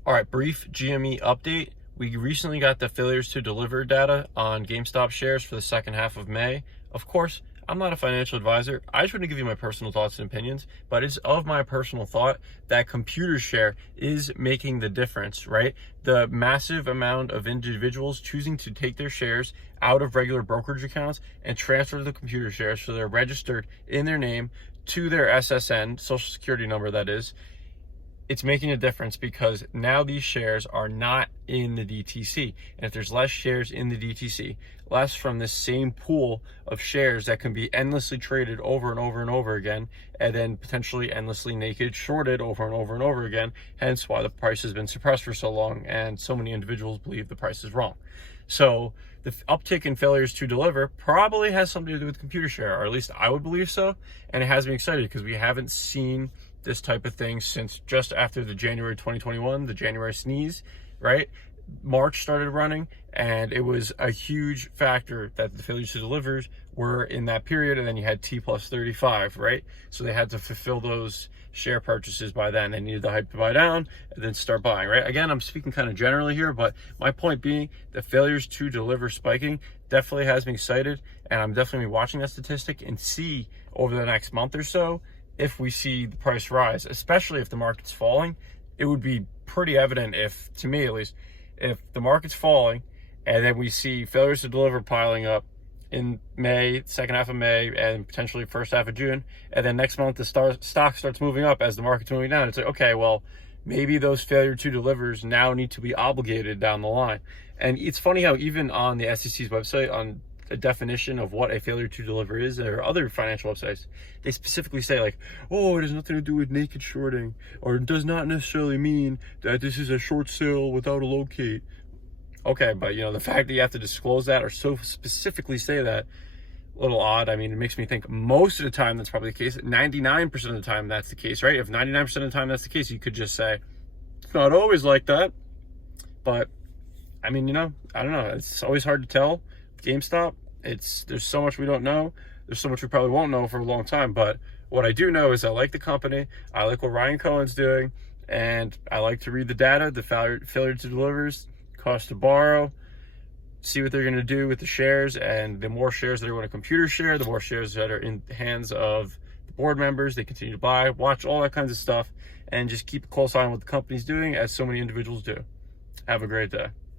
All right, brief GME update. We recently got the failures to deliver data on GameStop shares for the second half of May. Of course, I'm not a financial advisor. I just want to give you my personal thoughts and opinions, but it's of my personal thought that computer share is making the difference, right? The massive amount of individuals choosing to take their shares out of regular brokerage accounts and transfer the computer shares so they're registered in their name to their SSN, social security number that is. It's making a difference because now these shares are not in the DTC. And if there's less shares in the DTC, less from this same pool of shares that can be endlessly traded over and over and over again, and then potentially endlessly naked shorted over and over and over again, hence why the price has been suppressed for so long and so many individuals believe the price is wrong. So the uptick in failures to deliver probably has something to do with computer share, or at least I would believe so. And it has me excited because we haven't seen this type of thing since just after the January 2021, the January sneeze, right? March started running, and it was a huge factor that the failures to delivers were in that period. And then you had T plus 35, right? So they had to fulfill those share purchases by then. They needed the hype to buy down and then start buying, right? Again, I'm speaking kind of generally here, but my point being the failures to deliver spiking definitely has me excited. And I'm definitely watching that statistic and see over the next month or so if we see the price rise, especially if the market's falling. It would be pretty evident, if, to me at least, if the market's falling and then we see failures to deliver piling up in May, second half of May, and potentially first half of June, and then next month the stock starts moving up as the market's moving down, it's like, okay, well, maybe those failure to delivers now need to be obligated down the line. And it's funny how even on the SEC's website, on a definition of what a failure to deliver is, or other financial websites, they specifically say like, oh, it has nothing to do with naked shorting, or it does not necessarily mean that this is a short sale without a locate. Okay, but the fact that you have to disclose that or so specifically say that, a little odd. I mean, it makes me think most of the time that's probably the case. 99% of the time that's the case, right? If 99% of the time that's the case, you could just say it's not always like that. But I mean, I don't know. It's always hard to tell. GameStop, there's so much we don't know. There's so much we probably won't know for a long time. But what I do know is I like the company. I like what Ryan Cohen's doing, and I like to read the data, the failure to delivers, cost to borrow, see what they're going to do with the shares. And the more shares that are going to computer share, the more shares that are in the hands of the board members, they continue to buy, watch all that kinds of stuff, and just keep a close eye on what the company's doing, as so many individuals do. Have a great day.